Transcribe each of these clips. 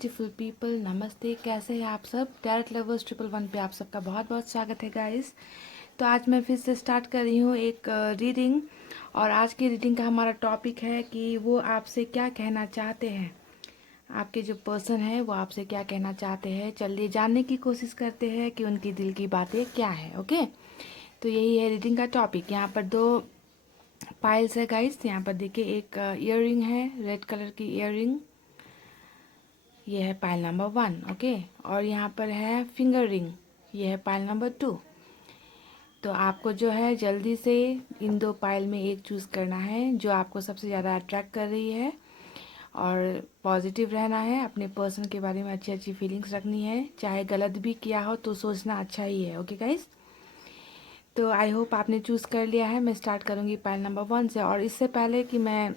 Beautiful people, नमस्ते। कैसे हैं आप सब? टैरेट लवर्स 111 पे आप सबका बहुत बहुत स्वागत है गाइस। तो आज मैं फिर से स्टार्ट कर रही हूँ एक रीडिंग। और आज की रीडिंग का हमारा टॉपिक है कि वो आपसे क्या कहना चाहते हैं। आपके जो पर्सन है वो आपसे क्या कहना चाहते हैं। चलिए जानने की कोशिश करते हैं कि उनकी दिल की बातें क्या है। ओके, तो यही है रीडिंग का टॉपिक। यहाँ पर दो पाइल्स है गाइस। यहाँ पर देखिए एक ईयररिंग है, रेड कलर की ईयररिंग। ये है पाइल नंबर 1। ओके, और यहाँ पर है फिंगर रिंग, ये है पाइल नंबर 2। तो आपको जो है जल्दी से इन दो पाइल में एक चूज़ करना है जो आपको सबसे ज़्यादा अट्रैक्ट कर रही है। और पॉजिटिव रहना है, अपने पर्सन के बारे में अच्छी अच्छी फीलिंग्स रखनी है। चाहे गलत भी किया हो तो सोचना अच्छा ही है। ओके गाइस, तो आई होप आपने चूज़ कर लिया है। मैं स्टार्ट करूँगी पाइल नंबर 1 से। और इससे पहले कि मैं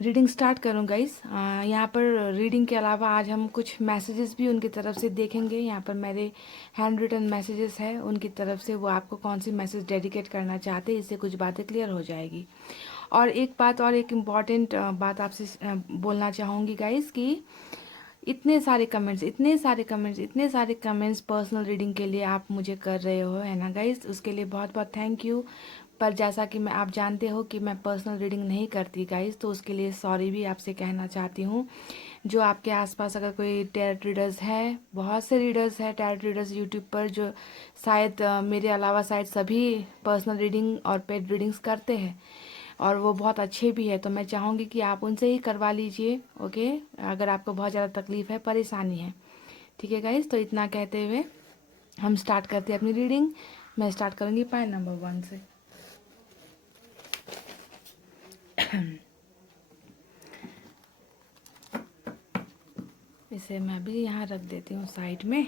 रीडिंग स्टार्ट करूँ गाइस, यहाँ पर रीडिंग के अलावा आज हम कुछ मैसेजेस भी उनकी तरफ से देखेंगे। यहाँ पर मेरे हैंड रिटन मैसेजेस है उनकी तरफ से, वो आपको कौन सी मैसेज डेडिकेट करना चाहते हैं, इससे कुछ बातें क्लियर हो जाएगी। और एक बात और, एक इम्पॉर्टेंट बात आपसे बोलना चाहूँगी गाइस कि इतने सारे कमेंट्स, इतने सारे कमेंट्स पर्सनल रीडिंग के लिए आप मुझे कर रहे हो, है ना गाइस, उसके लिए बहुत बहुत थैंक यू। पर जैसा कि आप जानते हो कि मैं पर्सनल रीडिंग नहीं करती गाइस, तो उसके लिए सॉरी भी आपसे कहना चाहती हूँ। जो आपके आसपास अगर कोई टैरोट रीडर्स है, बहुत से रीडर्स है टैरोट रीडर्स यूट्यूब पर, जो शायद मेरे अलावा शायद सभी पर्सनल रीडिंग और पेड रीडिंग्स करते हैं और वो बहुत अच्छे भी है, तो मैं चाहूँगी कि आप उनसे ही करवा लीजिए। ओके, अगर आपको बहुत ज़्यादा तकलीफ़ है, परेशानी है। ठीक है गाइस, तो इतना कहते हुए हम स्टार्ट करते हैं अपनी रीडिंग। मैं स्टार्ट करूँगी पाइल नंबर 1 से। इसे मैं भी यहाँ रख देती हूँ साइड में।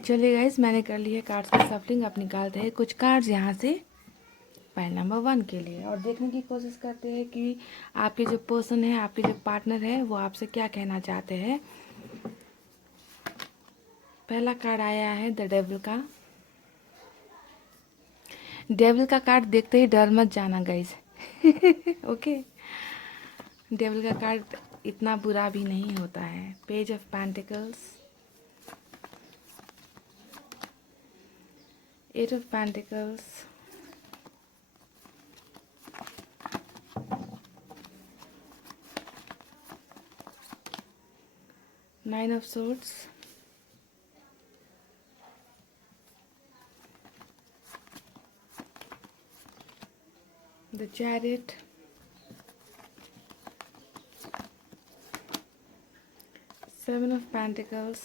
चलिए गाइस, मैंने कर ली है कार्ड्स की सफलिंग। अब निकालते हैं कुछ कार्ड्स यहाँ से पाइल नंबर 1 के लिए और देखने की कोशिश करते हैं कि आपके जो पर्सन है, आपके जो पार्टनर है, वो आपसे क्या कहना चाहते हैं। पहला कार्ड आया है द डेविल का। डेविल का कार्ड देखते ही डर मत जाना गाइस। ओके, डेविल का कार्ड इतना बुरा भी नहीं होता है। Page of pentacles, 8 of pentacles, nine of swords, the chariot, seven of pentacles,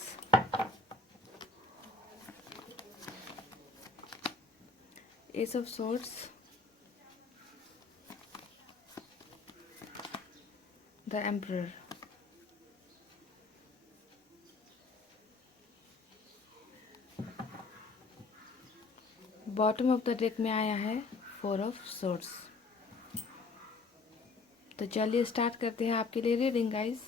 ace of swords, the emperor। Bottom of the deck में आया है 4 ऑफ swords। तो चलिए स्टार्ट करते हैं आपके लिए रीडिंग गाइस।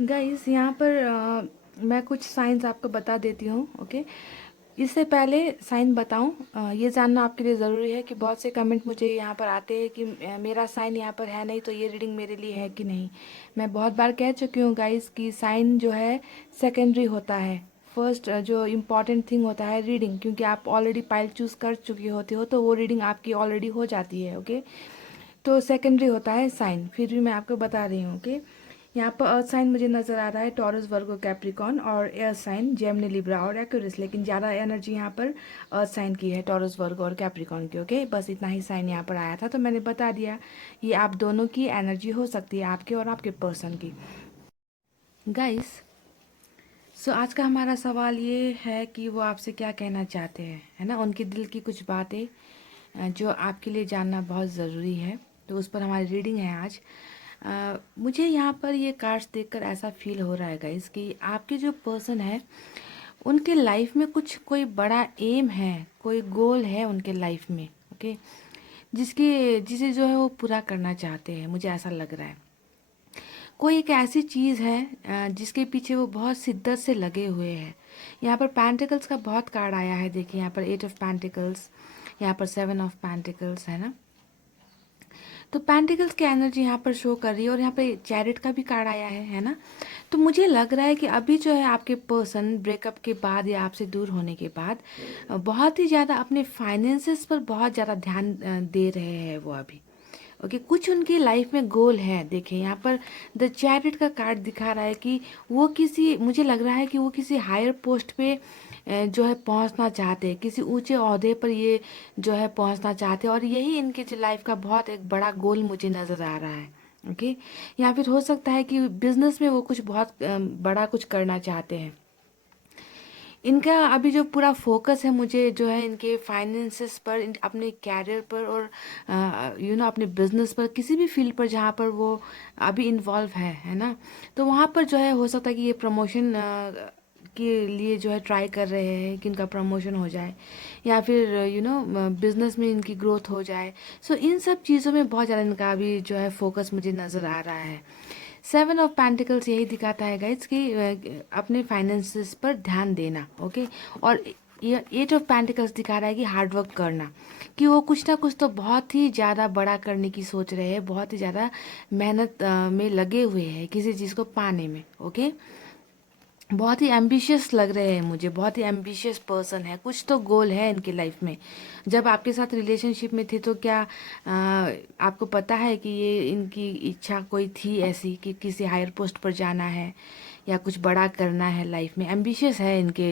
गाइस यहाँ पर मैं कुछ साइंस आपको बता देती हूँ। ओके, इससे पहले साइन बताऊँ, ये जानना आपके लिए ज़रूरी है कि बहुत से कमेंट मुझे यहाँ पर आते हैं कि मेरा साइन यहाँ पर है नहीं, तो ये रीडिंग मेरे लिए है कि नहीं। मैं बहुत बार कह चुकी हूँ गाइस कि साइन जो है सेकेंडरी होता है। फर्स्ट जो इम्पॉर्टेंट थिंग होता है रीडिंग, क्योंकि आप ऑलरेडी पाइल चूज़ कर चुकी होती हो, तो वो रीडिंग आपकी ऑलरेडी हो जाती है। ओके, तो सेकेंडरी होता है साइन। फिर भी मैं आपको बता रही हूँ। ओके, यहाँ पर अर्थ साइन मुझे नज़र आ रहा है टॉरस, वर्गो, कैप्रिकॉन, और एयर साइन जेमिनी, लिब्रा और एक्वेरियस, लेकिन ज़्यादा एनर्जी यहाँ पर अर्थ साइन की है, टॉरस, वर्गो और कैप्रिकॉन की। ओके, बस इतना ही साइन यहाँ पर आया था तो मैंने बता दिया। ये आप दोनों की एनर्जी हो सकती है, आपके और आपके पर्सन की। गाइस, सो आज का हमारा सवाल ये है कि वो आपसे क्या कहना चाहते हैं, है ना, उनके दिल की कुछ बातें जो आपके लिए जानना बहुत ज़रूरी है। तो उस पर हमारी रीडिंग है आज। मुझे यहाँ पर ये कार्ड्स देखकर ऐसा फील हो रहा है गाइस कि आपके जो पर्सन है उनके लाइफ में कुछ कोई बड़ा एम है, कोई गोल है उनके लाइफ में। ओके, जिसे जो है वो पूरा करना चाहते हैं, मुझे ऐसा लग रहा है। कोई एक ऐसी चीज़ है जिसके पीछे वो बहुत शिद्दत से लगे हुए हैं। यहाँ पर पेंटिकल्स का बहुत कार्ड आया है, देखिए यहाँ पर 8 ऑफ पेंटिकल्स, यहाँ पर 7 ऑफ पेंटिकल्स, है ना। तो पेंटिकल्स की एनर्जी यहाँ पर शो कर रही है और यहाँ पे चैरिट का भी कार्ड आया है ना। तो मुझे लग रहा है कि अभी जो है आपके पर्सन ब्रेकअप के बाद या आपसे दूर होने के बाद बहुत ही ज़्यादा अपने फाइनेंसेस पर बहुत ज़्यादा ध्यान दे रहे हैं वो अभी। ओके, कुछ उनकी लाइफ में गोल है। देखिए यहाँ पर द चैरिट का कार्ड दिखा रहा है कि वो किसी, मुझे लग रहा है कि वो किसी हायर पोस्ट पे जो है पहुंचना चाहते हैं, किसी ऊंचे ओहदे पर ये जो है पहुंचना चाहते हैं, और यही इनके जो लाइफ का बहुत एक बड़ा गोल मुझे नज़र आ रहा है। ओके, या फिर हो सकता है कि बिजनेस में वो कुछ बहुत बड़ा कुछ करना चाहते हैं। इनका अभी जो पूरा फोकस है मुझे जो है इनके फाइनेंसेस पर, अपने कैरियर पर, और अपने बिजनेस पर, किसी भी फील्ड पर जहाँ पर वो अभी इन्वॉल्व है ना। तो वहाँ पर जो है हो सकता है कि ये प्रमोशन के लिए जो है ट्राई कर रहे हैं कि इनका प्रमोशन हो जाए, या फिर बिजनेस में इनकी ग्रोथ हो जाए। सो इन सब चीज़ों में बहुत ज़्यादा इनका अभी जो है फोकस मुझे नज़र आ रहा है। 7 ऑफ पेंटिकल्स यही दिखाता है गाइज कि अपने फाइनेंसेस पर ध्यान देना। ओके, और ये 8 ऑफ पेंटिकल्स दिखा रहा है कि हार्ड वर्क करना, कि वो कुछ ना कुछ तो बहुत ही ज़्यादा बड़ा करने की सोच रहे हैं, बहुत ही ज़्यादा मेहनत में लगे हुए हैं किसी चीज़ को पाने में। ओके, बहुत ही एम्बिशियस लग रहे हैं मुझे, बहुत ही एम्बिशियस पर्सन है, कुछ तो गोल है इनकी लाइफ में। जब आपके साथ रिलेशनशिप में थे तो क्या आपको पता है कि ये इनकी इच्छा कोई थी ऐसी कि किसी हायर पोस्ट पर जाना है या कुछ बड़ा करना है लाइफ में। एम्बिशियस है इनके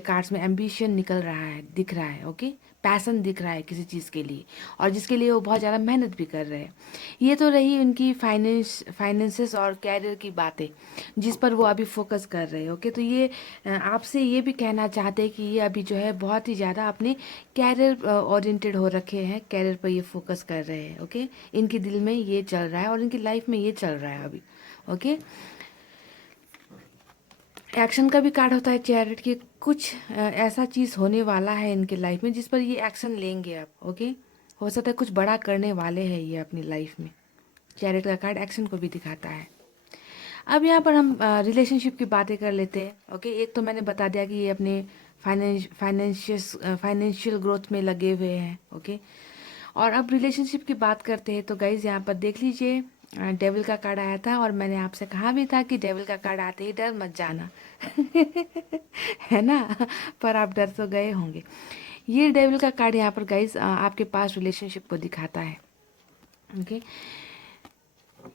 कार्ड्स में एम्बिशन निकल रहा है, दिख रहा है। ओके, पैसन दिख रहा है किसी चीज़ के लिए, और जिसके लिए वो बहुत ज़्यादा मेहनत भी कर रहे हैं। ये तो रही उनकी फाइनेंसेस और कैरियर की बातें जिस पर वो अभी फोकस कर रहे हैं। ओके, तो ये आपसे ये भी कहना चाहते हैं कि ये अभी जो है बहुत ही ज़्यादा अपने कैरियर ओरिएंटेड हो रखे हैं, कैरियर पर ये फोकस कर रहे हैं। ओके, इनके दिल में ये चल रहा है और इनकी लाइफ में ये चल रहा है अभी। ओके, एक्शन का भी कार्ड होता है चैरिट की, कुछ ऐसा चीज़ होने वाला है इनके लाइफ में जिस पर ये एक्शन लेंगे अब। ओके, हो सकता है कुछ बड़ा करने वाले हैं ये अपनी लाइफ में। चैरिट का कार्ड एक्शन को भी दिखाता है। अब यहाँ पर हम रिलेशनशिप की बातें कर लेते हैं। ओके, एक तो मैंने बता दिया कि ये अपने फाइनेंशियल ग्रोथ में लगे हुए हैं। ओके, और अब रिलेशनशिप की बात करते हैं। तो गाइज यहाँ पर देख लीजिए, डेविल का कार्ड आया था और मैंने आपसे कहा भी था कि डेविल का कार्ड आते ही डर मत जाना है ना, पर आप डर तो गए होंगे। ये डेविल का कार्ड यहाँ पर गाइज आपके पास रिलेशनशिप को दिखाता है। ओके,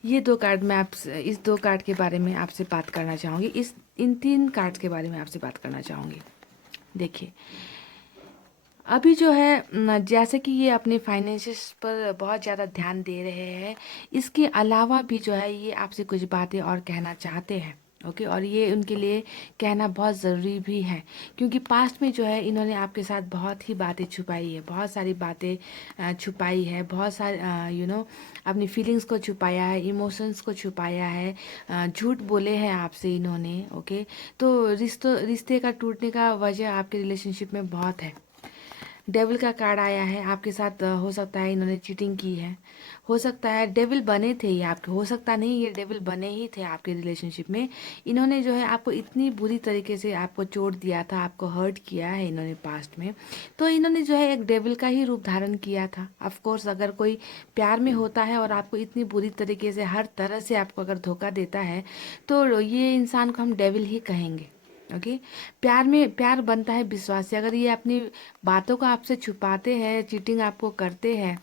ये दो कार्ड मैं आपसे, इस दो कार्ड के बारे में आपसे बात करना चाहूँगी, इन 3 कार्ड्स के बारे में आपसे बात करना चाहूँगी। देखिए अभी जो है जैसे कि ये अपने फाइनेंसेस पर बहुत ज़्यादा ध्यान दे रहे हैं, इसके अलावा भी जो है ये आपसे कुछ बातें और कहना चाहते हैं। ओके, और ये उनके लिए कहना बहुत ज़रूरी भी है, क्योंकि पास्ट में जो है इन्होंने आपके साथ बहुत ही बातें छुपाई है, बहुत सारी बातें छुपाई है, बहुत सारे अपनी फीलिंग्स को छुपाया है, इमोशंस को छुपाया है, झूठ बोले हैं आपसे इन्होंने। ओके, तो रिश्ते का टूटने का वजह आपके रिलेशनशिप में बहुत है। डेविल का कार्ड आया है आपके साथ, हो सकता है इन्होंने चीटिंग की है, हो सकता है डेविल बने थे ये आपके, हो सकता नहीं ये डेविल बने ही थे आपके रिलेशनशिप में। इन्होंने जो है आपको इतनी बुरी तरीके से आपको चोट दिया था, आपको हर्ट किया है इन्होंने पास्ट में, तो इन्होंने जो है एक डेविल का ही रूप धारण किया था। ऑफ कोर्स अगर कोई प्यार में होता है और आपको इतनी बुरी तरीके से हर तरह से आपको अगर धोखा देता है तो ये इंसान को हम डेविल ही कहेंगे। ओके, प्यार में प्यार बनता है विश्वास से। अगर ये अपनी बातों को आपसे छुपाते हैं, चीटिंग आपको करते हैं,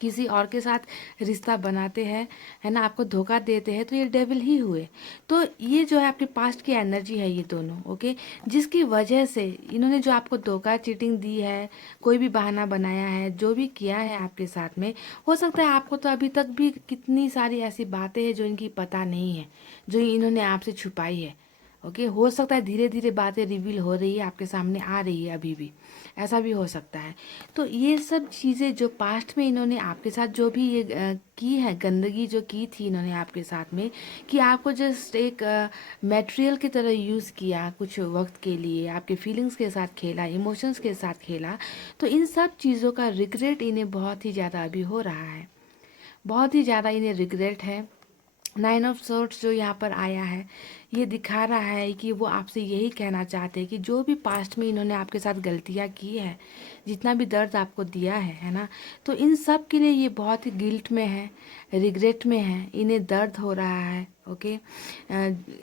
किसी और के साथ रिश्ता बनाते हैं, है ना, आपको धोखा देते हैं, तो ये डेविल ही हुए। तो ये जो है आपके पास्ट की एनर्जी है ये दोनों, ओके, जिसकी वजह से इन्होंने जो आपको धोखा चीटिंग दी है, कोई भी बहाना बनाया है, जो भी किया है आपके साथ में, हो सकता है आपको तो अभी तक भी कितनी सारी ऐसी बातें हैं जो इनकी पता नहीं है, जो इन्होंने आपसे छुपाई है। ओके, हो सकता है धीरे धीरे बातें रिवील हो रही है, आपके सामने आ रही है अभी भी, ऐसा भी हो सकता है। तो ये सब चीज़ें जो पास्ट में इन्होंने आपके साथ जो भी ये की है, गंदगी जो की थी इन्होंने आपके साथ में, कि आपको जस्ट एक मटेरियल की तरह यूज़ किया कुछ वक्त के लिए, आपके फीलिंग्स के साथ खेला, इमोशंस के साथ खेला, तो इन सब चीज़ों का रिग्रेट इन्हें बहुत ही ज़्यादा अभी हो रहा है, बहुत ही ज़्यादा इन्हें रिग्रेट है। 9 ऑफ सोर्ड्स जो यहाँ पर आया है, ये दिखा रहा है कि वो आपसे यही कहना चाहते हैं कि जो भी पास्ट में इन्होंने आपके साथ गलतियाँ की है, जितना भी दर्द आपको दिया है ना, तो इन सब के लिए ये बहुत ही गिल्ट में है, रिग्रेट में है, इन्हें दर्द हो रहा है। ओके,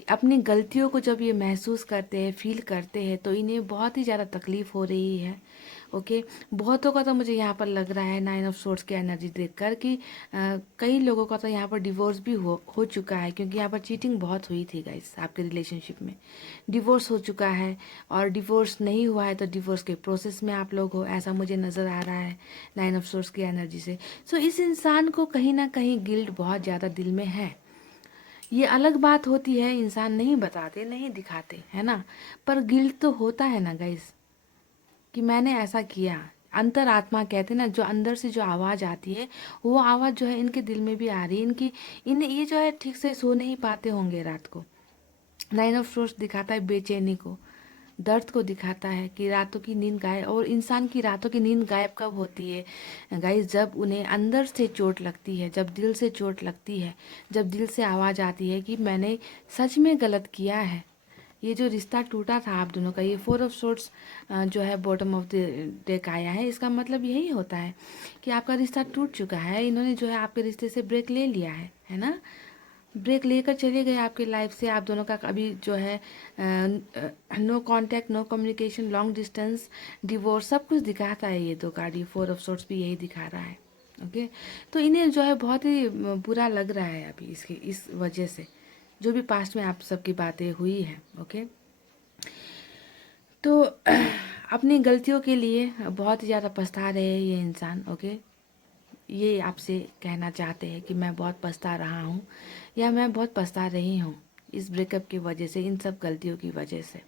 अपनी गलतियों को जब ये महसूस करते हैं, फील करते हैं, तो इन्हें बहुत ही ज़्यादा तकलीफ़ हो रही है। ओके, बहुतों का तो मुझे यहाँ पर लग रहा है 9 ऑफ सोर्ड्स की एनर्जी देखकर कि कई लोगों का तो यहाँ पर डिवोर्स भी हो चुका है, क्योंकि यहाँ पर चीटिंग बहुत हुई थी गाइस आपके रिलेशनशिप में। डिवोर्स हो चुका है, और डिवोर्स नहीं हुआ है तो डिवोर्स के प्रोसेस में आप लोग हो, ऐसा मुझे नज़र आ रहा है 9 ऑफ सोर्ड्स की एनर्जी से। सो इस इंसान को कहीं ना कहीं गिल्ट बहुत ज़्यादा दिल में है। ये अलग बात होती है, इंसान नहीं बताते, नहीं दिखाते, है ना, पर गिल्ट तो होता है ना गाइस, कि मैंने ऐसा किया। अंतरात्मा कहते हैं ना, जो अंदर से जो आवाज़ आती है, वो आवाज़ जो है इनके दिल में भी आ रही है। इन्हें ये जो है ठीक से सो नहीं पाते होंगे रात को। 9 ऑफ सोर्स दिखाता है बेचैनी को, दर्द को दिखाता है कि रातों की नींद गायब। और इंसान की रातों की नींद गायब कब होती है गाइस? जब उन्हें अंदर से चोट लगती है, जब दिल से चोट लगती है, जब दिल से आवाज़ आती है कि मैंने सच में गलत किया है। ये जो रिश्ता टूटा था आप दोनों का, ये 4 ऑफ सोर्ट्स जो है बॉटम ऑफ द डेक आया है, इसका मतलब यही होता है कि आपका रिश्ता टूट चुका है। इन्होंने जो है आपके रिश्ते से ब्रेक ले लिया है ना, ब्रेक लेकर चले गए आपके लाइफ से। आप दोनों का अभी जो है no contact, no communication, long distance, divorce, सब कुछ दिखाता है ये दो कार्ड। ये 4 ऑफ सोर्ट्स भी यही दिखा रहा है। ओके, तो इन्हें जो है बहुत ही बुरा लग रहा है अभी इसकी इस वजह से, जो भी पास्ट में आप सबकी बातें हुई है। ओके, तो अपनी गलतियों के लिए बहुत ही ज़्यादा पछता रहे हैं ये इंसान। ओके, ये आपसे कहना चाहते हैं कि मैं बहुत पछता रहा हूँ, या मैं बहुत पछता रही हूँ इस ब्रेकअप की वजह से, इन सब गलतियों की वजह से।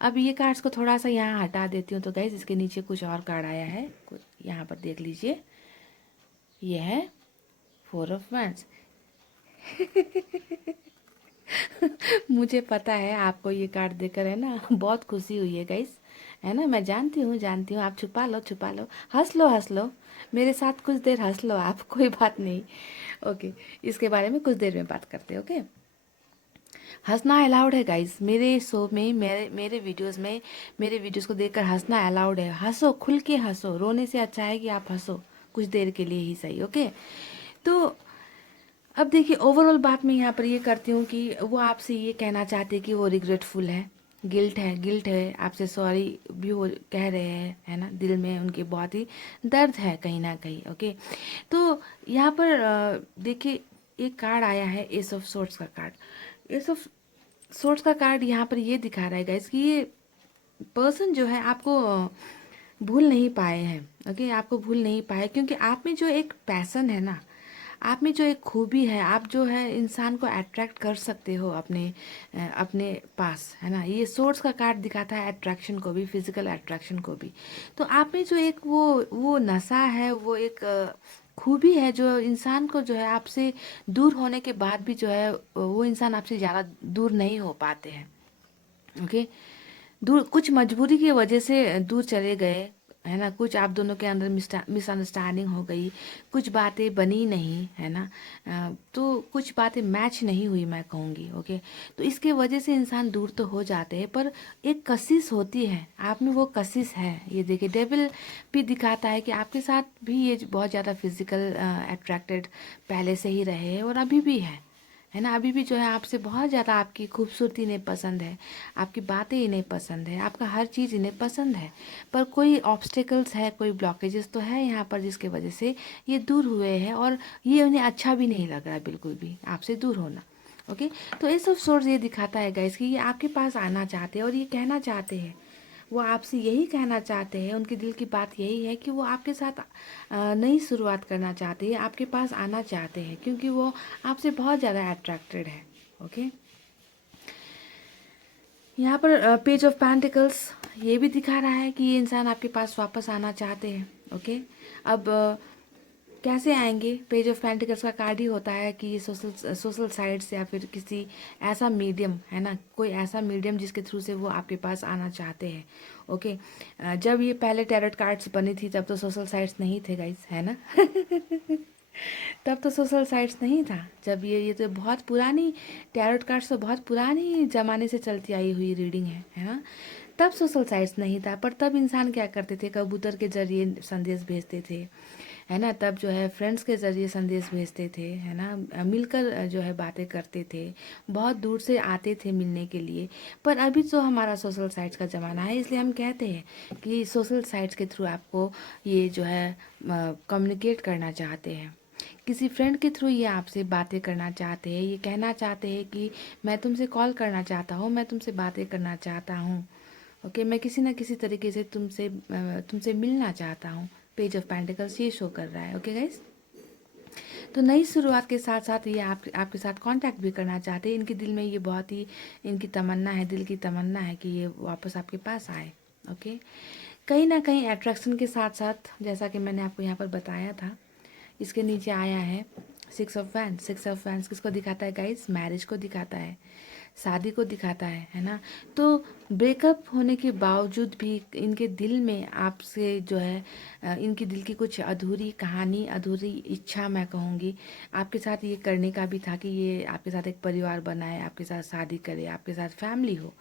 अब ये कार्ड्स को थोड़ा सा यहाँ हटा देती हूँ, तो गाइस इसके नीचे कुछ और कार्ड आया है, यहाँ पर देख लीजिए। ये है 4 ऑफ वैंड्स। मुझे पता है आपको ये कार्ड देकर, है ना, बहुत खुशी हुई है गाइस, है ना, मैं जानती हूँ, जानती हूँ। आप छुपा लो, छुपा लो, हंस लो, हंस लो, मेरे साथ कुछ देर हंस लो आप, कोई बात नहीं। ओके, इसके बारे में कुछ देर में बात करते हैं। ओके, हंसना अलाउड है गाइस, मेरे शो में, मेरे वीडियोस में, मेरे वीडियोस को देखकर हंसना अलाउड है। हंसो, खुल के हंसो, रोने से अच्छा है कि आप हंसो, कुछ देर के लिए ही सही। ओके, तो अब देखिए ओवरऑल बात मैं यहाँ पर ये करती हूँ कि वो आपसे ये कहना चाहते हैं कि वो रिग्रेटफुल है, गिल्ट है, गिल्ट है, आपसे सॉरी भी वो कह रहे हैं, है ना, दिल में उनके बहुत ही दर्द है कहीं ना कहीं। ओके, तो यहाँ पर देखिए एक कार्ड आया है, एस ऑफ सोर्ट्स का कार्ड। एस ऑफ सोर्ट्स का कार्ड यहाँ पर ये दिखा रहा है गाइस कि ये पर्सन जो है आपको भूल नहीं पाए हैं। ओके, आपको भूल नहीं पाए, क्योंकि आप में जो एक पैसन है ना, आप में जो एक खूबी है, आप जो है इंसान को अट्रैक्ट कर सकते हो अपने पास, है ना। ये सोर्स का कार्ड दिखाता है अट्रैक्शन को भी, फिजिकल अट्रैक्शन को भी। तो आप में जो एक वो नशा है, वो एक खूबी है, जो इंसान को जो है आपसे दूर होने के बाद भी जो है वो इंसान आपसे ज़्यादा दूर नहीं हो पाते हैं। ओके, दूर कुछ मजबूरी की वजह से दूर चले गए, है ना, कुछ आप दोनों के अंदर मिसअंडरस्टैंडिंग हो गई, कुछ बातें बनी नहीं, है ना, तो कुछ बातें मैच नहीं हुई मैं कहूँगी। ओके, तो इसके वजह से इंसान दूर तो हो जाते हैं, पर एक कशिश होती है आप में, वो कशिश है। ये देखिए डेविल भी दिखाता है कि आपके साथ भी ये बहुत ज़्यादा फिजिकल अट्रैक्टेड पहले से ही रहे हैं और अभी भी है है ना। अभी भी जो है आपसे बहुत ज़्यादा आपकी खूबसूरती इन्हें पसंद है, आपकी बातें इन्हें पसंद है, आपका हर चीज़ इन्हें पसंद है। पर कोई ऑब्स्टेकल्स है, कोई ब्लॉकेजेस तो है यहाँ पर जिसके वजह से ये दूर हुए हैं, और ये उन्हें अच्छा भी नहीं लग रहा बिल्कुल भी आपसे दूर होना। ओके, तो इस ऑफ सोर्स ये दिखाता है गाइस कि ये आपके पास आना चाहते हैं और ये कहना चाहते हैं, वो आपसे यही कहना चाहते हैं, उनके दिल की बात यही है कि वो आपके साथ नई शुरुआत करना चाहते हैं, आपके पास आना चाहते हैं, क्योंकि वो आपसे बहुत ज़्यादा अट्रैक्टेड है। ओके, यहाँ पर पेज ऑफ पेंटिकल्स ये भी दिखा रहा है कि ये इंसान आपके पास वापस आना चाहते हैं। ओके, अब कैसे आएंगे? पेज ऑफ पेंटिकल्स का कार्ड ही होता है कि ये सोशल साइट्स या फिर किसी ऐसा मीडियम, है ना, कोई ऐसा मीडियम जिसके थ्रू से वो आपके पास आना चाहते हैं। ओके, जब ये पहले टैरोट कार्ड्स बनी थी तब तो सोशल साइट्स नहीं थे गाइस, है ना। तब तो सोशल साइट्स नहीं था। जब ये तो बहुत पुरानी, टैरोट कार्ड्स तो बहुत पुरानी ज़माने से चलती आई हुई रीडिंग है ना। तब सोशल साइट्स नहीं था, पर तब इंसान क्या करते थे, कबूतर के जरिए संदेश भेजते थे, है ना। तब जो है फ्रेंड्स के ज़रिए संदेश भेजते थे, है ना, मिलकर जो है बातें करते थे, बहुत दूर से आते थे मिलने के लिए। पर अभी तो हमारा सोशल साइट्स का ज़माना है, इसलिए हम कहते हैं कि सोशल साइट्स के थ्रू आपको ये जो है कम्युनिकेट करना चाहते हैं, किसी फ्रेंड के थ्रू ये आपसे बातें करना चाहते हैं, ये कहना चाहते हैं कि मैं तुमसे कॉल करना चाहता हूँ, मैं तुमसे बातें करना चाहता हूँ। ओके, मैं किसी ना किसी तरीके से तुमसे मिलना चाहता हूँ। पेज ऑफ पेंटिकल्स ये शो कर रहा है। ओके गाइस, तो नई शुरुआत के साथ साथ ये आपके साथ कांटेक्ट भी करना चाहते हैं। इनके दिल में ये बहुत ही, इनकी तमन्ना है, दिल की तमन्ना है कि ये वापस आपके पास आए। ओके, कहीं ना कहीं अट्रैक्शन के साथ साथ, जैसा कि मैंने आपको यहाँ पर बताया था, इसके नीचे आया है 6 ऑफ वैंड्स। 6 ऑफ वैंड्स किसको दिखाता है गाइस? मैरिज को दिखाता है, शादी को दिखाता है ना। तो ब्रेकअप होने के बावजूद भी इनके दिल में आपसे जो है इनकी दिल की कुछ अधूरी कहानी, अधूरी इच्छा मैं कहूँगी, आपके साथ ये करने का भी था कि ये आपके साथ एक परिवार बनाए, आपके साथ शादी करे, आपके साथ फैमिली हो।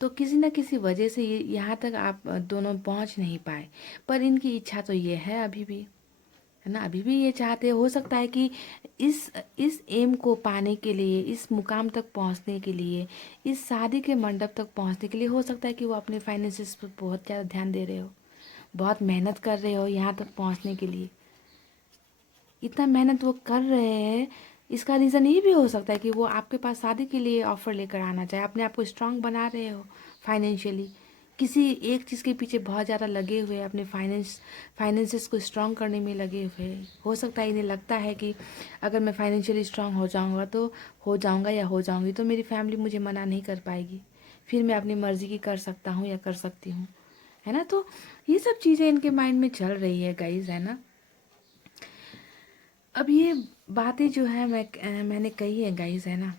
तो किसी न किसी वजह से ये यहाँ तक आप दोनों पहुँच नहीं पाए, पर इनकी इच्छा तो ये है अभी भी, है ना, अभी भी ये चाहते, हो सकता है कि इस एम को पाने के लिए, इस मुकाम तक पहुंचने के लिए, इस शादी के मंडप तक पहुंचने के लिए, हो सकता है कि वो अपने फाइनेंसेस पर बहुत ज़्यादा ध्यान दे रहे हो, बहुत मेहनत कर रहे हो यहाँ तक पहुंचने के लिए। इतना मेहनत वो कर रहे हैं, इसका रीज़न ये भी हो सकता है कि वो आपके पास शादी के लिए ऑफ़र लेकर आना चाहे, अपने आप को स्ट्रांग बना रहे हो फाइनेंशियली, किसी एक चीज़ के पीछे बहुत ज़्यादा लगे हुए, अपने फाइनेंसेस को स्ट्रांग करने में लगे हुए। हो सकता है इन्हें लगता है कि अगर मैं फाइनेंशियली स्ट्रांग हो जाऊंगा, तो हो जाऊंगा या हो जाऊंगी तो मेरी फैमिली मुझे मना नहीं कर पाएगी, फिर मैं अपनी मर्ज़ी की कर सकता हूँ या कर सकती हूँ, है ना। तो ये सब चीज़ें इनके माइंड में चल रही है गाइज, है ना। अब ये बातें जो है मैंने कही है गाइज, है ना।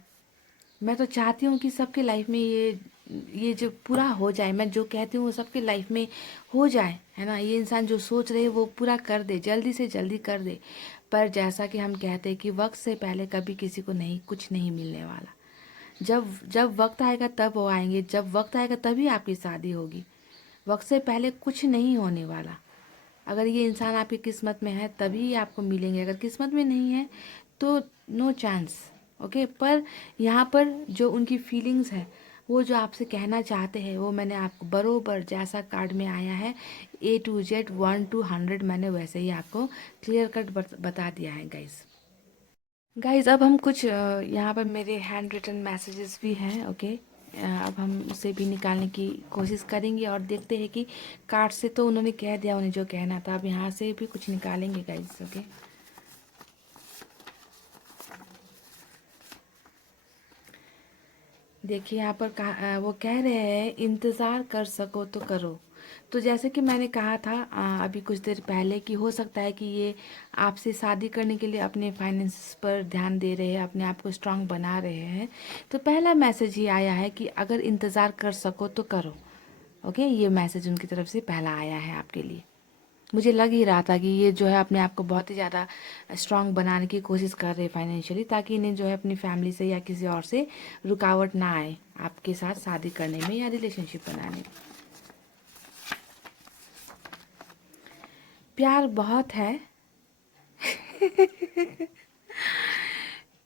मैं तो चाहती हूँ कि सबके लाइफ में ये जो पूरा हो जाए, मैं जो कहती हूँ वो सबके लाइफ में हो जाए, है ना। ये इंसान जो सोच रहे वो पूरा कर दे, जल्दी से जल्दी कर दे। पर जैसा कि हम कहते हैं कि वक्त से पहले कभी किसी को नहीं, कुछ नहीं मिलने वाला। जब जब वक्त आएगा तब वो आएंगे, जब वक्त आएगा तभी आपकी शादी होगी। वक्त से पहले कुछ नहीं होने वाला। अगर ये इंसान आपकी किस्मत में है तभी आपको मिलेंगे, अगर किस्मत में नहीं है तो नो चांस। ओके, पर यहाँ पर जो उनकी फीलिंग्स है, वो जो आपसे कहना चाहते हैं, वो मैंने आपको बरोबर जैसा कार्ड में आया है A to Z 1 to 100, मैंने वैसे ही आपको क्लियर कट बता दिया है गाइज। गाइज अब हम कुछ यहाँ पर मेरे हैंड रिटन मैसेजेस भी हैं। ओके, अब हम उसे भी निकालने की कोशिश करेंगे और देखते हैं कि कार्ड से तो उन्होंने कह दिया उन्हें जो कहना था, अब यहाँ से भी कुछ निकालेंगे गाइज। ओके, देखिए यहाँ पर वो कह रहे हैं इंतज़ार कर सको तो करो। तो जैसे कि मैंने कहा था अभी कुछ देर पहले कि हो सकता है कि ये आपसे शादी करने के लिए अपने फाइनेंस पर ध्यान दे रहे हैं, अपने आप को स्ट्रांग बना रहे हैं। तो पहला मैसेज ये आया है कि अगर इंतज़ार कर सको तो करो। ओके, ये मैसेज उनकी तरफ से पहला आया है आपके लिए। मुझे लग ही रहा था कि ये जो है अपने आप को बहुत ही ज़्यादा स्ट्रांग बनाने की कोशिश कर रहे हैं फाइनेंशियली, ताकि इन्हें जो है अपनी फैमिली से या किसी और से रुकावट ना आए आपके साथ शादी करने में या रिलेशनशिप बनाने में। प्यार बहुत है।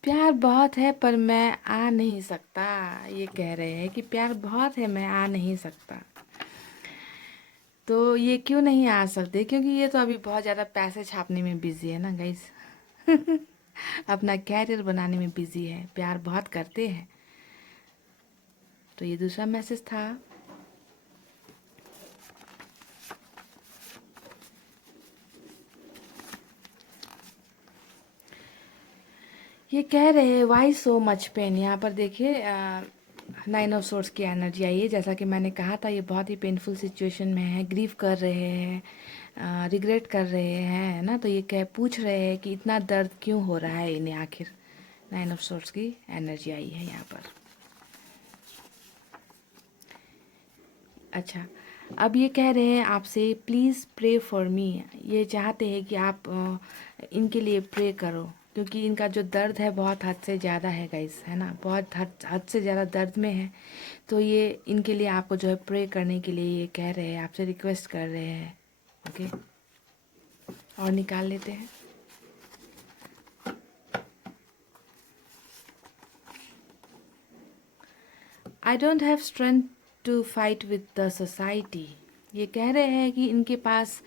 प्यार बहुत है पर मैं आ नहीं सकता। ये कह रहे हैं कि प्यार बहुत है, मैं आ नहीं सकता। तो ये क्यों नहीं आ सकते? क्योंकि ये तो अभी बहुत ज़्यादा पैसे छापने में बिजी है ना गाइस। अपना कैरियर बनाने में बिजी है, प्यार बहुत करते हैं। तो ये दूसरा मैसेज था। ये कह रहे हैं वाई सो मच पेन। यहाँ पर देखिए 9 ऑफ सोर्स की एनर्जी आई है। जैसा कि मैंने कहा था, ये बहुत ही पेनफुल सिचुएशन में है, ग्रीव कर रहे हैं, रिग्रेट कर रहे हैं, है ना। तो ये कह पूछ रहे हैं कि इतना दर्द क्यों हो रहा है इन्हें आखिर। 9 ऑफ सोर्स की एनर्जी आई है यहाँ पर। अच्छा, अब ये कह रहे हैं आपसे प्लीज़ प्रे फॉर मी। ये चाहते हैं कि आप इनके लिए प्रे करो, क्योंकि इनका जो दर्द है बहुत हद से ज़्यादा है गाइस, है ना। बहुत हद से ज़्यादा दर्द में है। तो ये इनके लिए आपको जो है प्रे करने के लिए ये कह रहे हैं, आपसे रिक्वेस्ट कर रहे हैं। ओके, और निकाल लेते हैं। I don't have strength to fight with the society. ये कह रहे हैं कि इनके पास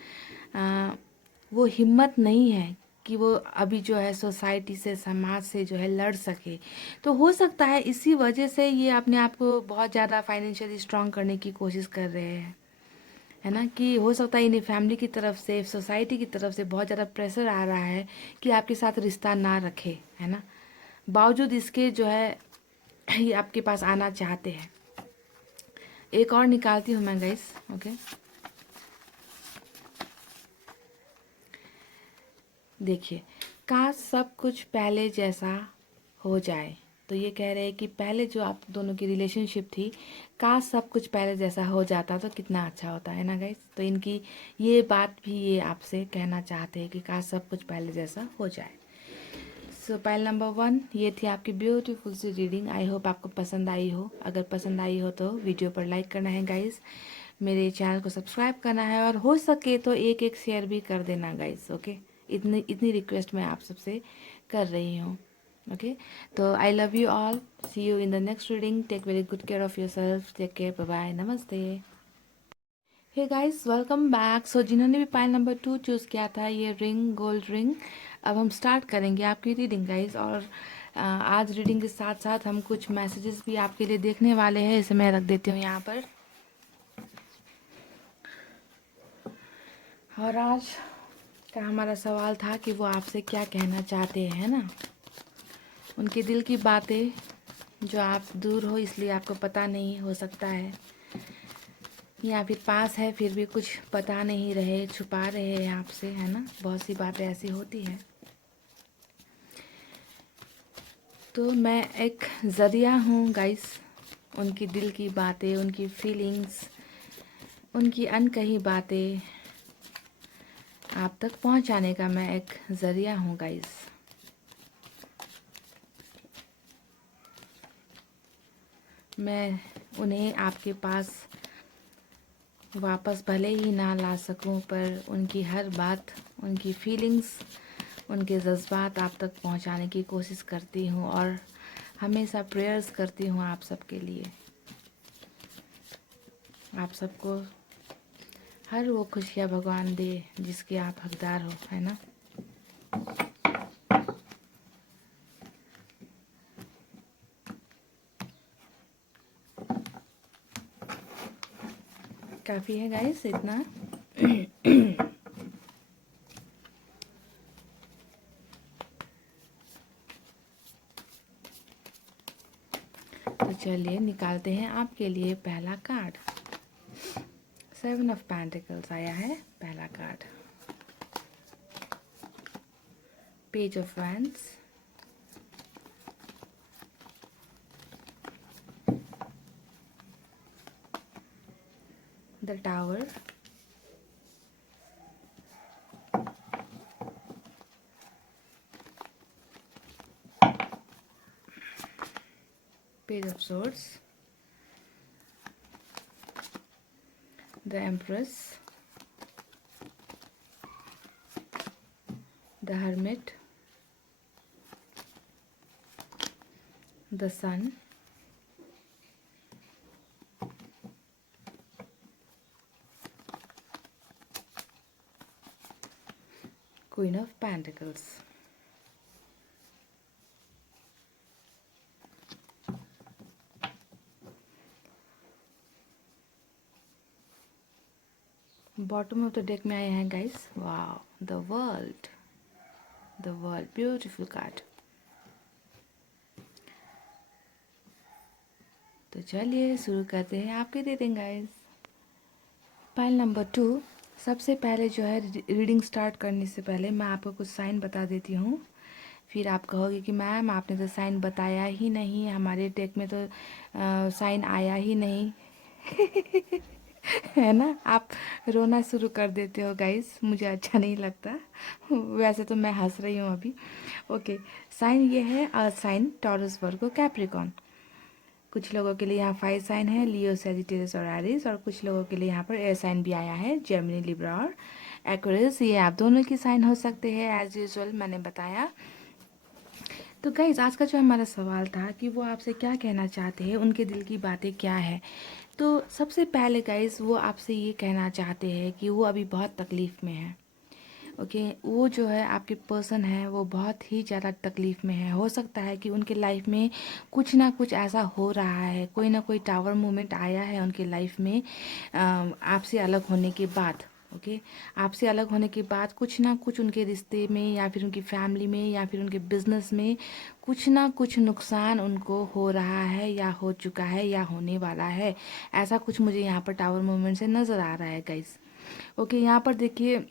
वो हिम्मत नहीं है कि वो अभी जो है सोसाइटी से, समाज से जो है लड़ सके। तो हो सकता है इसी वजह से ये अपने आप को बहुत ज़्यादा फाइनेंशियली स्ट्रांग करने की कोशिश कर रहे हैं, है ना। कि हो सकता है इन्हें फैमिली की तरफ से, सोसाइटी की तरफ से बहुत ज़्यादा प्रेशर आ रहा है कि आपके साथ रिश्ता ना रखे, है ना। बावजूद इसके जो है ये आपके पास आना चाहते हैं। एक और निकालती हूँ मैं गाइस। ओके, देखिए, काश सब कुछ पहले जैसा हो जाए। तो ये कह रहे हैं कि पहले जो आप दोनों की रिलेशनशिप थी, काश सब कुछ पहले जैसा हो जाता तो कितना अच्छा होता, है ना गाइस। तो इनकी ये बात भी ये आपसे कहना चाहते हैं कि काश सब कुछ पहले जैसा हो जाए। सो पाइल नंबर 1 ये थी आपकी ब्यूटीफुल सी रीडिंग। आई होप आपको पसंद आई हो। अगर पसंद आई हो तो वीडियो पर लाइक करना है गाइस, मेरे चैनल को सब्सक्राइब करना है, और हो सके तो एक एक शेयर भी कर देना गाइस। ओके, इतनी इतनी रिक्वेस्ट मैं आप सबसे कर रही हूँ। ओके, तो I love you all. See you in the next reading. Take very good care of yourself. Take care, bye bye, नमस्ते। Hey guys, welcome back. So जिन्होंने भी पाइल नंबर 2 चूज़ किया था, ये रिंग, गोल्ड रिंग, अब हम start करेंगे आपकी रीडिंग गाइस। और आज रीडिंग के साथ साथ हम कुछ मैसेजेस भी आपके लिए देखने वाले हैं। इसे मैं रख देती हूँ यहाँ पर। और आज का हमारा सवाल था कि वो आपसे क्या कहना चाहते हैं ना, उनके दिल की बातें जो आप दूर हो इसलिए आपको पता नहीं हो सकता है, या फिर पास है फिर भी कुछ पता नहीं रहे, छुपा रहे हैं आपसे, है ना। बहुत सी बातें ऐसी होती है। तो मैं एक ज़रिया हूँ गाइस, उनकी दिल की बातें, उनकी फीलिंग्स, उनकी अनकही बातें आप तक पहुँचाने का मैं एक ज़रिया हूँ गाइस। मैं उन्हें आपके पास वापस भले ही ना ला सकूं, पर उनकी हर बात, उनकी फीलिंग्स, उनके जज्बात आप तक पहुंचाने की कोशिश करती हूं, और हमेशा प्रेयर्स करती हूं आप सबके लिए। आप सबको हर वो खुशियाँ भगवान दे जिसके आप हकदार हो, है ना। काफ़ी है गाइस इतना। तो चलिए निकालते हैं आपके लिए पहला कार्ड। 7 ऑफ पेंटिकल्स आया है पहला card. Page of wands, the tower, page of swords, the empress, the hermit, the sun, queen of pentacles, bottom of the deck में आए हैं guys, wow the world, beautiful card. तो चलिए शुरू करते हैं आपकी रीडिंग गाइस। Pile number 2। सबसे पहले जो है रीडिंग स्टार्ट करने से पहले मैं आपको कुछ साइन बता देती हूँ, फिर आप कहोगे कि मैम आपने तो साइन बताया ही नहीं, हमारे डेक में तो साइन आया ही नहीं है ना। आप रोना शुरू कर देते हो गाइस, मुझे अच्छा नहीं लगता वैसे तो मैं हंस रही हूँ अभी। ओके, साइन ये है अर्थ साइन, टॉरस, वर्गो, कैप्रिकॉन। कुछ लोगों के लिए यहाँ 5 साइन है, लियो, सैजिटेरियस और एरिस, और कुछ लोगों के लिए यहाँ पर एयर साइन भी आया है, जेमिनी, लिब्रा और एक्वेरियस। ये आप दोनों की साइन हो सकते हैं एज यूजुअल मैंने बताया। तो गाइज आज का जो हमारा सवाल था कि वो आपसे क्या कहना चाहते हैं, उनके दिल की बातें क्या है। तो सबसे पहले गाइज वो आपसे ये कहना चाहते हैं कि वो अभी बहुत तकलीफ़ में है। ओके, वो जो है आपके पर्सन है वो बहुत ही ज़्यादा तकलीफ़ में है। हो सकता है कि उनके लाइफ में कुछ ना कुछ ऐसा हो रहा है, कोई ना कोई टावर मोमेंट आया है उनके लाइफ में आपसे अलग होने के बाद। ओके, आपसे अलग होने के बाद कुछ ना कुछ उनके रिश्ते में या फिर उनकी फैमिली में या फिर उनके बिजनेस में कुछ ना कुछ नुकसान उनको हो रहा है या हो चुका है या होने वाला है। ऐसा कुछ मुझे यहाँ पर टावर मोमेंट से नज़र आ रहा है गाइस। ओके, यहाँ पर देखिए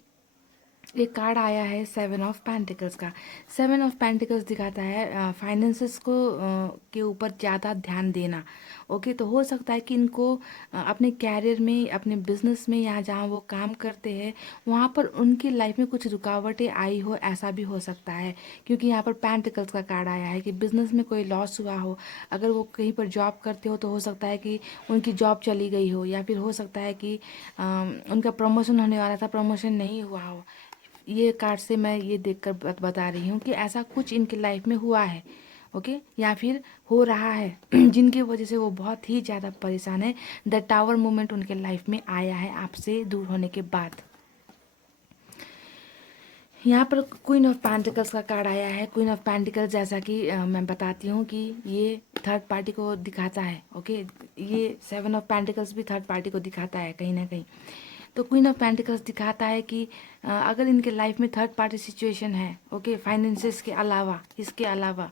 एक कार्ड आया है 7 ऑफ पेंटिकल्स का। 7 ऑफ पेंटिकल्स दिखाता है फाइनेंसेस को के ऊपर ज़्यादा ध्यान देना। ओके, तो हो सकता है कि इनको अपने कैरियर में, अपने बिजनेस में, या जहाँ वो काम करते हैं वहाँ पर उनकी लाइफ में कुछ रुकावटें आई हो, ऐसा भी हो सकता है। क्योंकि यहाँ पर पेंटिकल्स का कार्ड आया है कि बिजनेस में कोई लॉस हुआ हो, अगर वो कहीं पर जॉब करते हो तो हो सकता है कि उनकी जॉब चली गई हो, या फिर हो सकता है कि उनका प्रमोशन होने वाला था, प्रमोशन नहीं हुआ हो। ये कार्ड से मैं ये देखकर बता रही हूँ कि ऐसा कुछ इनके लाइफ में हुआ है। ओके, या फिर हो रहा है जिनकी वजह से वो बहुत ही ज़्यादा परेशान है। द टावर मोमेंट उनके लाइफ में आया है आपसे दूर होने के बाद। यहाँ पर क्वीन ऑफ पेंटिकल्स का कार्ड आया है। क्वीन ऑफ पेंटिकल्स जैसा कि मैं बताती हूँ कि ये थर्ड पार्टी को दिखाता है। ओके, ये 7 ऑफ पेंटिकल्स भी थर्ड पार्टी को दिखाता है कहीं ना कहीं। तो क्वीन ऑफ पेंटिकल्स दिखाता है कि अगर इनके लाइफ में थर्ड पार्टी सिचुएशन है, ओके, फाइनेंसेस के अलावा, इसके अलावा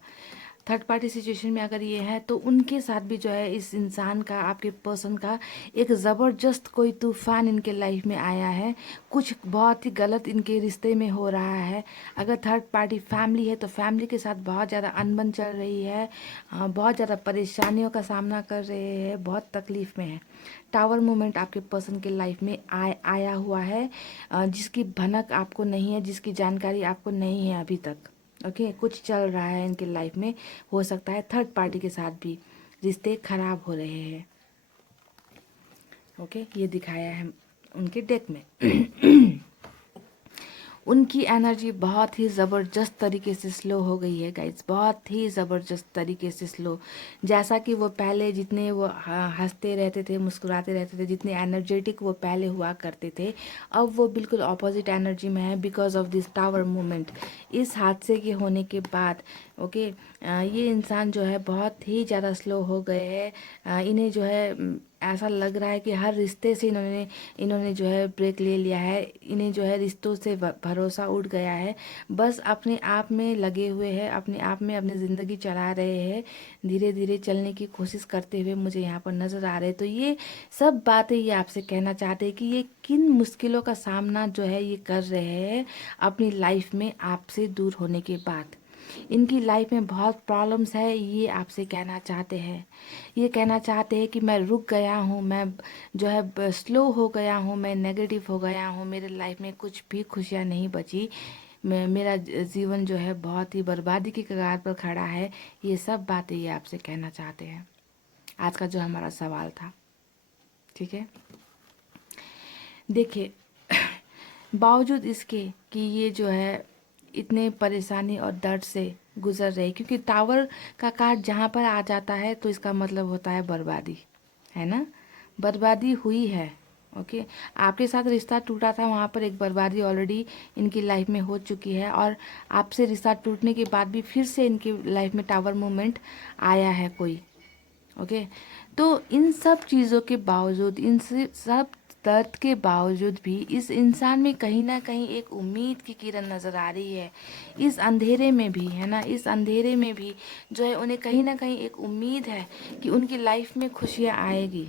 थर्ड पार्टी सिचुएशन में अगर ये है तो उनके साथ भी जो है इस इंसान का, आपके पर्सन का एक ज़बरदस्त कोई तूफान इनके लाइफ में आया है। कुछ बहुत ही गलत इनके रिश्ते में हो रहा है। अगर थर्ड पार्टी फैमिली है तो फैमिली के साथ बहुत ज़्यादा अनबन चल रही है, बहुत ज़्यादा परेशानियों का सामना कर रहे हैं, बहुत तकलीफ़ में है। टावर मोमेंट आपके पर्सन के लाइफ में आया हुआ है, जिसकी भनक आपको नहीं है, जिसकी जानकारी आपको नहीं है अभी तक। ओके, कुछ चल रहा है इनके लाइफ में, हो सकता है थर्ड पार्टी के साथ भी रिश्ते खराब हो रहे हैं। ओके, ये दिखाया है उनके डेक में उनकी एनर्जी बहुत ही ज़बरदस्त तरीके से स्लो हो गई है गाइज, बहुत ही ज़बरदस्त तरीके से स्लो। जैसा कि वो पहले जितने वो हंसते रहते थे, मुस्कुराते रहते थे, जितने एनर्जेटिक वो पहले हुआ करते थे, अब वो बिल्कुल ऑपोजिट एनर्जी में है because of this tower movement. इस हादसे के होने के बाद ओके, ये इंसान जो है बहुत ही ज़्यादा स्लो हो गए हैं। इन्हें जो है ऐसा लग रहा है कि हर रिश्ते से इन्होंने जो है ब्रेक ले लिया है। इन्हें जो है रिश्तों से भरोसा उठ गया है। बस अपने आप में लगे हुए हैं, अपने आप में अपनी ज़िंदगी चला रहे हैं, धीरे धीरे चलने की कोशिश करते हुए मुझे यहाँ पर नज़र आ रहे हैं। तो ये सब बातें ये आपसे कहना चाहते हैं कि ये किन मुश्किलों का सामना जो है ये कर रहे हैं अपनी लाइफ में आपसे दूर होने के बाद। इनकी लाइफ में बहुत प्रॉब्लम्स है, ये आपसे कहना चाहते हैं। ये कहना चाहते हैं कि मैं रुक गया हूँ, मैं जो है स्लो हो गया हूँ, मैं नेगेटिव हो गया हूँ, मेरे लाइफ में कुछ भी खुशियाँ नहीं बची, मेरा जीवन जो है बहुत ही बर्बादी की कगार पर खड़ा है। ये सब बातें ये आपसे कहना चाहते हैं। आज का जो हमारा सवाल था, ठीक है। देखिए बावजूद इसके कि ये जो है इतने परेशानी और दर्द से गुजर रहे, क्योंकि टावर का कार्ड जहाँ पर आ जाता है तो इसका मतलब होता है बर्बादी, है ना। बर्बादी हुई है। ओके, आपके साथ रिश्ता टूटा था, वहाँ पर एक बर्बादी ऑलरेडी इनकी लाइफ में हो चुकी है, और आपसे रिश्ता टूटने के बाद भी फिर से इनकी लाइफ में टावर मूवमेंट आया है कोई। ओके, तो इन सब चीज़ों के बावजूद, इन सब दर्द के बावजूद भी इस इंसान में कहीं ना कहीं एक उम्मीद की किरण नज़र आ रही है। इस अंधेरे में भी, है ना, इस अंधेरे में भी जो है उन्हें कहीं ना कहीं एक उम्मीद है कि उनकी लाइफ में खुशियाँ आएगी।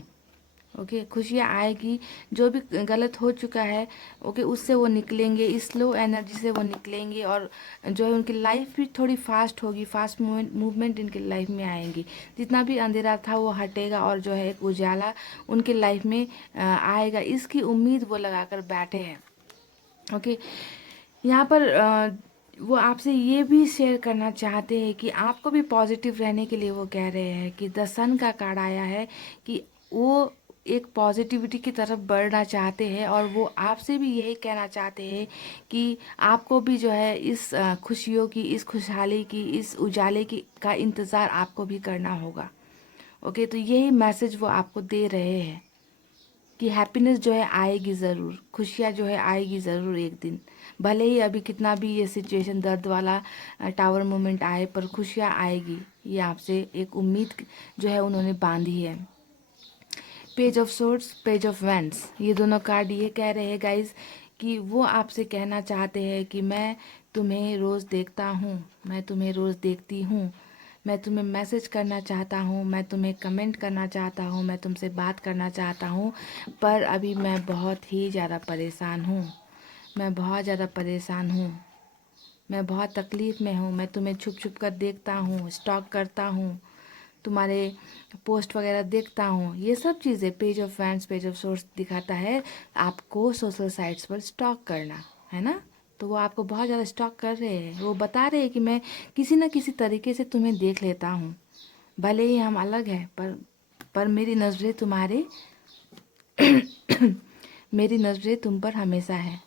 ओके, खुशियाँ आएगी। जो भी गलत हो चुका है, ओके, उससे वो निकलेंगे, इस लो एनर्जी से वो निकलेंगे, और जो है उनकी लाइफ भी थोड़ी फास्ट होगी, फास्ट मूवमेंट इनकी लाइफ में आएंगी। जितना भी अंधेरा था वो हटेगा, और जो है एक उजाला उनके लाइफ में आएगा, इसकी उम्मीद वो लगाकर बैठे हैं। ओके, यहाँ पर वो आपसे ये भी शेयर करना चाहते हैं कि आपको भी पॉजिटिव रहने के लिए वो कह रहे हैं कि द सन का कार्ड आया है कि वो एक पॉजिटिविटी की तरफ बढ़ना चाहते हैं, और वो आपसे भी यही कहना चाहते हैं कि आपको भी जो है इस खुशियों की, इस खुशहाली की, इस उजाले की का इंतज़ार आपको भी करना होगा। ओके, तो यही मैसेज वो आपको दे रहे हैं कि हैप्पीनेस जो है आएगी ज़रूर, खुशियाँ जो है आएगी ज़रूर एक दिन। भले ही अभी कितना भी ये सिचुएशन दर्द वाला टावर मोमेंट आए, पर खुशियाँ आएगी, ये आपसे एक उम्मीद जो है उन्होंने बांधी है। Page of swords, page of wands, ये दोनों कार्ड ये कह रहे हैं गाइज कि वो आपसे कहना चाहते हैं कि मैं तुम्हें रोज़ देखता हूँ, मैं तुम्हें रोज़ देखती हूँ, मैं तुम्हें मैसेज करना चाहता हूँ, मैं तुम्हें कमेंट करना चाहता हूँ, मैं तुमसे बात करना चाहता हूँ, पर अभी मैं बहुत ही ज़्यादा परेशान हूँ, मैं बहुत ज़्यादा परेशान हूँ, मैं बहुत तकलीफ़ में हूँ, मैं तुम्हें छुप छुप कर देखता हूँ, स्टॉक करता हूँ, तुम्हारे पोस्ट वगैरह देखता हूँ, ये सब चीज़ें। Page of fans, page of source दिखाता है आपको सोशल साइट्स पर स्टॉक करना, है ना। तो वो आपको बहुत ज़्यादा स्टॉक कर रहे हैं, वो बता रहे हैं कि मैं किसी न किसी तरीके से तुम्हें देख लेता हूँ, भले ही हम अलग हैं, पर मेरी नज़रें तुम्हारे मेरी नज़रें तुम पर हमेशा है,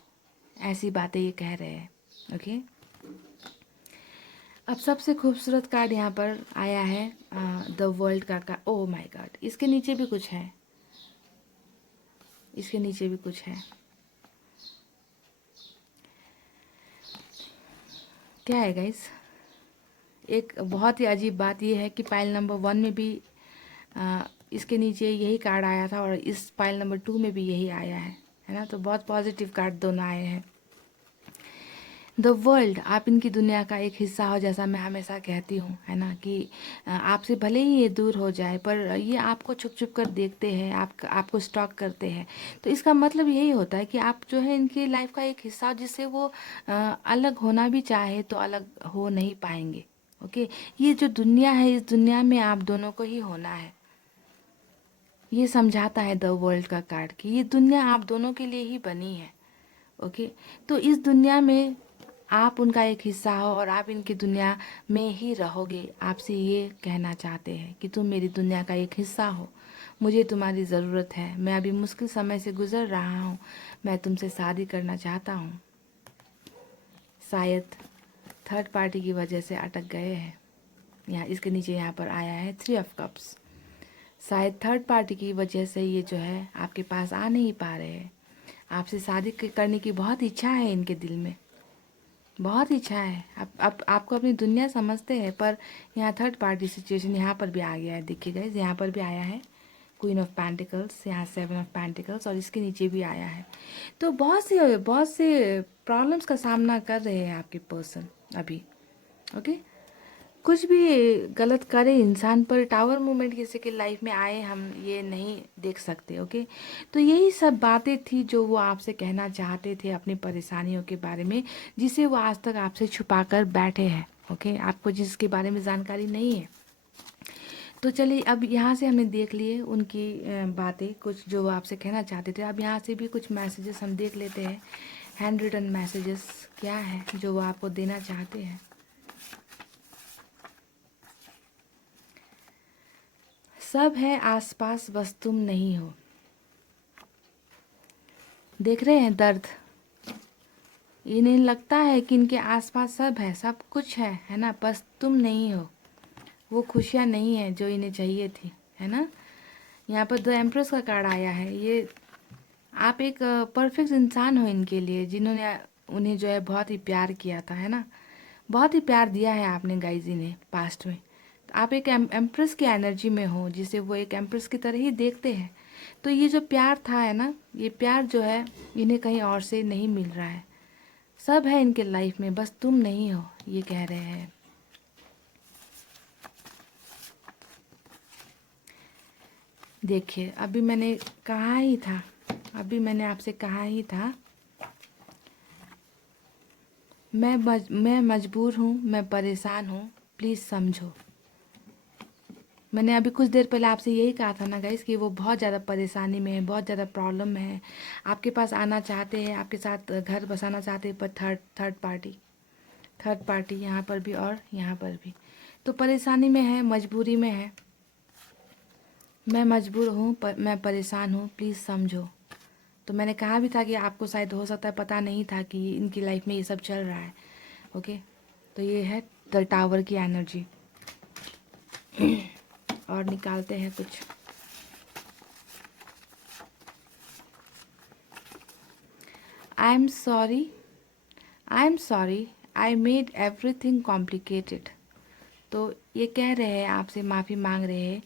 ऐसी बातें ये कह रहे हैं। ओके, अब सबसे खूबसूरत कार्ड यहाँ पर आया है द वर्ल्ड का कार्ड। ओह माय गॉड, इसके नीचे भी कुछ है, इसके नीचे भी कुछ है। क्या है गाइस, एक बहुत ही अजीब बात यह है कि पाइल नंबर 1 में भी इसके नीचे यही कार्ड आया था, और इस पाइल नंबर 2 में भी यही आया है ना। तो बहुत पॉजिटिव कार्ड दोनों आए हैं। द वर्ल्ड, आप इनकी दुनिया का एक हिस्सा हो, जैसा मैं हमेशा कहती हूँ, है ना, कि आपसे भले ही ये दूर हो जाए, पर ये आपको छुप छुप कर देखते हैं, आपको स्टॉक करते हैं। तो इसका मतलब यही होता है कि आप जो है इनकी लाइफ का एक हिस्सा हो, जिससे वो अलग होना भी चाहे तो अलग हो नहीं पाएंगे। ओके, ये जो दुनिया है, इस दुनिया में आप दोनों को ही होना है, ये समझाता है द वर्ल्ड का कार्ड कि ये दुनिया आप दोनों के लिए ही बनी है। ओके, तो इस दुनिया में आप उनका एक हिस्सा हो, और आप इनकी दुनिया में ही रहोगे। आपसे ये कहना चाहते हैं कि तुम मेरी दुनिया का एक हिस्सा हो, मुझे तुम्हारी ज़रूरत है, मैं अभी मुश्किल समय से गुज़र रहा हूँ, मैं तुमसे शादी करना चाहता हूँ। शायद थर्ड पार्टी की वजह से अटक गए हैं। यहाँ इसके नीचे यहाँ पर आया है 3 ऑफ कप्स। शायद थर्ड पार्टी की वजह से ये जो है आपके पास आ नहीं पा रहे हैं। आपसे शादी करने की बहुत इच्छा है इनके दिल में, बहुत इच्छा है। आप आपको अपनी दुनिया समझते हैं, पर यहाँ थर्ड पार्टी सिचुएशन यहाँ पर भी आ गया है। देखिए गाइस, यहाँ पर भी आया है क्वीन ऑफ पेंटिकल्स, यहाँ 7 ऑफ पेंटिकल्स, और इसके नीचे भी आया है। तो बहुत से प्रॉब्लम्स का सामना कर रहे हैं आपके पर्सन अभी। ओके, कुछ भी गलत करे इंसान, पर टावर मूवमेंट किसी के लाइफ में आए हम ये नहीं देख सकते। ओके, तो यही सब बातें थी जो वो आपसे कहना चाहते थे अपनी परेशानियों के बारे में, जिसे वो आज तक आपसे छुपा कर बैठे हैं। ओके, आपको जिसके बारे में जानकारी नहीं है। तो चलिए, अब यहाँ से हमने देख लिए उनकी बातें, कुछ जो वो आपसे कहना चाहते थे। अब यहाँ से भी कुछ मैसेजेस हम देख लेते हैं, हैंड रिटन मैसेजेस क्या है जो वो आपको देना चाहते हैं। सब है आसपास, बस तुम नहीं हो। देख रहे हैं दर्द, इन्हें लगता है कि इनके आसपास सब है, सब कुछ है ना, बस तुम नहीं हो। वो खुशियाँ नहीं है जो इन्हें चाहिए थी, है ना। यहाँ पर द एम्प्रेस का कार्ड आया है। ये आप एक परफेक्ट इंसान हो इनके लिए, जिन्होंने उन्हें जो है बहुत ही प्यार किया था, है ना। बहुत ही प्यार दिया है आपने गाइज इन्हें पास्ट में। तो आप एक एम्प्रेस की एनर्जी में हो, जिसे वो एक एम्प्रेस की तरह ही देखते हैं। तो ये जो प्यार था है ना, ये प्यार जो है इन्हें कहीं और से नहीं मिल रहा है। सब है इनके लाइफ में, बस तुम नहीं हो, ये कह रहे हैं। देखिए, अभी मैंने कहा ही था, अभी मैंने आपसे कहा ही था, मैं मजबूर हूँ, मैं परेशान हूँ, प्लीज़ समझो। मैंने अभी कुछ देर पहले आपसे यही कहा था ना गाइस, कि वो बहुत ज़्यादा परेशानी में है, बहुत ज़्यादा प्रॉब्लम में है। आपके पास आना चाहते हैं, आपके साथ घर बसाना चाहते हैं, पर थर्ड पार्टी यहाँ पर भी और यहाँ पर भी। तो परेशानी में है, मजबूरी में है। मैं मजबूर हूँ, मैं परेशान हूँ, प्लीज़ समझो। तो मैंने कहा भी था कि आपको शायद हो सकता है पता नहीं था कि इनकी लाइफ में ये सब चल रहा है। ओके, तो ये है द टावर की एनर्जी। और निकालते हैं कुछ। I am sorry, I made everything complicated. तो ये कह रहे हैं, आपसे माफ़ी मांग रहे हैं,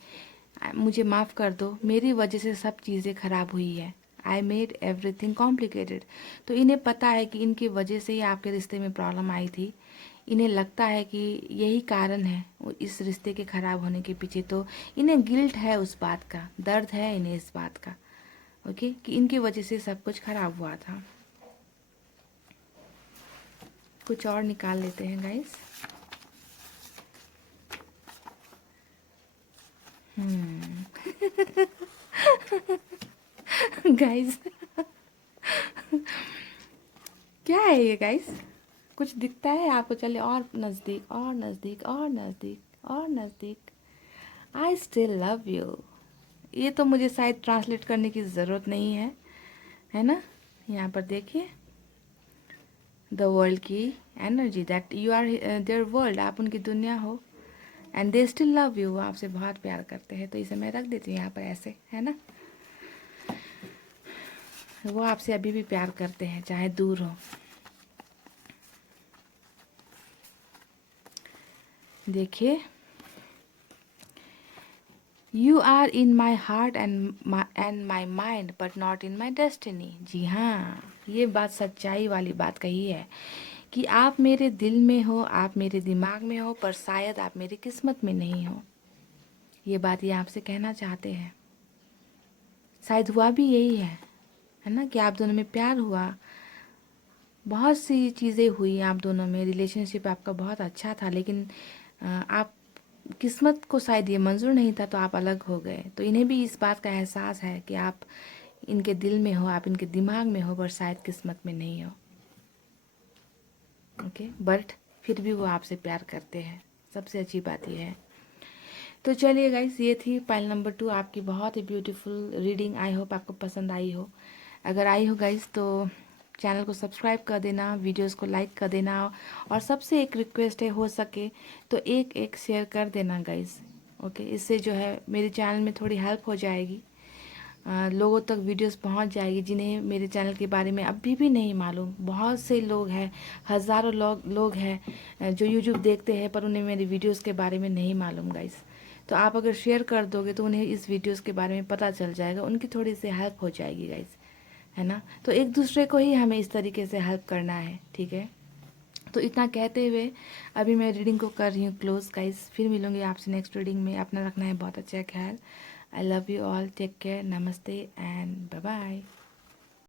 मुझे माफ़ कर दो, मेरी वजह से सब चीज़ें ख़राब हुई है। I made everything complicated. तो इन्हें पता है कि इनकी वजह से ही आपके रिश्ते में प्रॉब्लम आई थी। इन्हें लगता है कि यही कारण है इस रिश्ते के ख़राब होने के पीछे। तो इन्हें गिल्ट है उस बात का, दर्द है इन्हें इस बात का, ओके, कि इनकी वजह से सब कुछ ख़राब हुआ था। कुछ और निकाल लेते हैं गाइस। गाइस क्या है ये गाइस? कुछ दिखता है आपको? चलिए और नज़दीक, और नज़दीक, और नज़दीक, और नज़दीक। I still love you. ये तो मुझे शायद ट्रांसलेट करने की ज़रूरत नहीं है ना। यहाँ पर देखिए, द वर्ल्ड की energy, that you are their world, आप उनकी दुनिया हो। And they still love you, वो आपसे बहुत प्यार करते हैं। तो इसे मैं रख देती हूँ यहाँ पर ऐसे, है ना। वो आपसे अभी भी प्यार करते हैं, चाहे दूर हो। देखिए, you are in my heart and my mind but not in my destiny. जी हाँ, ये बात सच्चाई वाली बात कही है, कि आप मेरे दिल में हो, आप मेरे दिमाग में हो, पर शायद आप मेरी किस्मत में नहीं हो। ये बात ये आपसे कहना चाहते हैं। शायद हुआ भी यही है ना, कि आप दोनों में प्यार हुआ, बहुत सी चीज़ें हुई आप दोनों में, रिलेशनशिप आपका बहुत अच्छा था, लेकिन आप किस्मत को शायद ये मंजूर नहीं था, तो आप अलग हो गए। तो इन्हें भी इस बात का एहसास है कि आप इनके दिल में हो, आप इनके दिमाग में हो, पर शायद किस्मत में नहीं हो। ओके, बट फिर भी वो आपसे प्यार करते हैं, सबसे अच्छी बात ये है। तो चलिए गाइस, ये थी पाइल नंबर 2, आपकी बहुत ही ब्यूटीफुल रीडिंग। आई होप आपको पसंद आई हो। अगर आई हो गाइस, तो चैनल को सब्सक्राइब कर देना, वीडियोस को लाइक कर देना, और सबसे एक रिक्वेस्ट है, हो सके तो एक शेयर कर देना गाइस। ओके, इससे जो है मेरे चैनल में थोड़ी हेल्प हो जाएगी, लोगों तक वीडियोस पहुंच जाएगी, जिन्हें मेरे चैनल के बारे में अभी भी नहीं मालूम। बहुत से लोग हैं, हज़ारों लोग हैं जो यूट्यूब देखते हैं, पर उन्हें मेरे वीडियोस के बारे में नहीं मालूम गाइस। तो आप अगर शेयर कर दोगे तो उन्हें इस वीडियोस के बारे में पता चल जाएगा, उनकी थोड़ी सी हेल्प हो जाएगी गाइस, है ना। तो एक दूसरे को ही हमें इस तरीके से हेल्प करना है, ठीक है। तो इतना कहते हुए अभी मैं रीडिंग को कर रही हूँ क्लोज गाइस। फिर मिलूंगी आपसे नेक्स्ट रीडिंग में। अपना रखना है बहुत अच्छा ख्याल। I love you all, take care, namaste and bye bye.